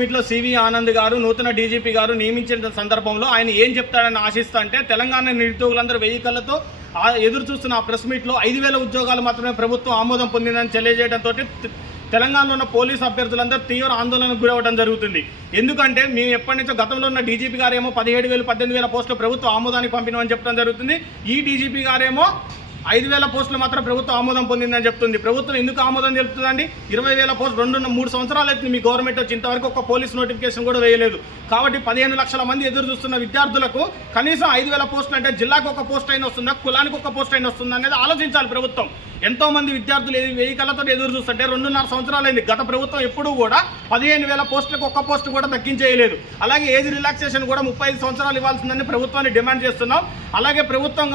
మీట్లో సివి ఆనంద్ గారు నూతన డీజీపీ గారు నియమించిన సందర్భంలో ఆయన ఏం చెప్తాడని ఆశిస్తా అంటే తెలంగాణ నిరుద్యోగులందరూ 1000 కళ్ళతో ఎదురు చూస్తున్న ఆ ప్రెస్ మీట్లో 5000 ఉద్యోగాలు మాత్రమే ప్రభుత్వం ఆమోదం పొందిందని తెలియజేయడంతో తెలంగాణలో ఉన్న పోలీసు అభ్యర్థులందరూ తీవ్ర ఆందోళనకు గురవడం జరుగుతుంది. ఎందుకంటే మేము ఎప్పటి నుంచో గతంలో ఉన్న డీజీపీ గారేమో 17,000 18,000 పోస్టులు ప్రభుత్వ ఆమోదానికి పంపినామని చెప్పడం జరుగుతుంది. ఈ డీజీపీ గారేమో 5,000 పోస్టులు మాత్రం ప్రభుత్వం ఆమోదం పొందిందని చెప్తుంది. ప్రభుత్వం ఎందుకు ఆమోదం తెలుపుతుందండి? 20,000 పోస్టులు 3 సంవత్సరాలు అయితే మీ గవర్నమెంట్ వచ్చి ఇంతవరకు ఒక పోలీస్ నోటిఫికేషన్ కూడా వేయలేదు. కాబట్టి 15 లక్షల మంది ఎదురు చూస్తున్న విద్యార్థులకు కనీసం 5,000 పోస్టులు అంటే జిల్లాకు ఒక పోస్ట్ అయినా వస్తుందా, కులానికి ఒక పోస్ట్ అయినా వస్తుందా అనేది ఆలోచించాలి ప్రభుత్వం. ఎంతోమంది విద్యార్థులు 1000 కళ్ళతో ఎదురు చూస్తుంటే 2.5 సంవత్సరాలు అయింది. గత ప్రభుత్వం ఎప్పుడూ కూడా 15,000 పోస్టులకు ఒక్క పోస్టు కూడా దక్కించేయలేదు. అలాగే ఏజ్ రిలాక్సేషన్ కూడా 35 సంవత్సరాలు ఇవ్వాల్సిందని ప్రభుత్వాన్ని డిమాండ్ చేస్తున్నాం. అలాగే ప్రభుత్వం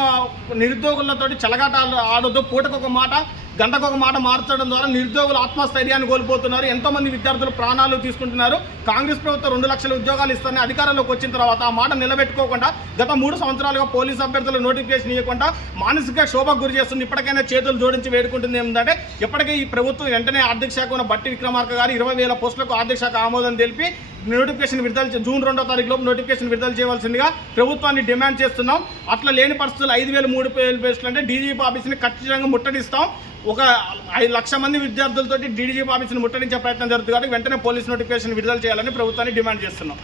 నిరుద్యోగులతో చెలగాట ఆడొద్దు, పూటకొక మాట గంటకొక మాట మార్చడం ద్వారా నిరుద్యోగులు ఆత్మస్థైర్యాన్ని కోల్పోతున్నారు. ఎంతోమంది విద్యార్థులు ప్రాణాలు తీసుకుంటున్నారు. కాంగ్రెస్ ప్రభుత్వం 2 లక్షల ఉద్యోగాలు ఇస్తారని అధికారంలోకి వచ్చిన తర్వాత ఆ మాట నిలబెట్టుకోకుండా గత 3 సంవత్సరాలుగా పోలీసు అభ్యర్థులు నోటిఫికేషన్ ఇవ్వకుండా మానసిక శోభకు గురి చేస్తుంది. ఇప్పటికైనా చేతులు జోడించి వేడుకుంటుంది ఏంటంటే ఇప్పటికే ఈ ప్రభుత్వం వెంటనే ఆర్థిక శాఖ ఉన్న బట్టి విక్రమార్క గారు 20,000 పోస్టులకు ఆర్థిక శాఖ ఆమోదం తెలిపి నోటిఫికేషన్ విడుదల జూన్ 2వ తారీఖులోపు నోటిఫికేషన్ విడుదల చేయవలసిందిగా ప్రభుత్వాన్ని డిమాండ్ చేస్తున్నాం. అట్లా లేని పరిస్థితులు 5,000 3,000 పోస్టులు అంటే డీజీపీ ఆఫీస్ని ఖచ్చితంగా ముట్టడిస్తాం. ఒక 5 లక్షల మంది విద్యార్థులతో డీజీపీ ఆఫీస్ని ముట్టడించే ప్రయత్నం జరుగుతుంది. కాబట్టి వెంటనే పోలీస్ నోటిఫికేషన్ విడుదల చేయాలని ప్రభుత్వాన్ని డిమాండ్ చేస్తున్నాం.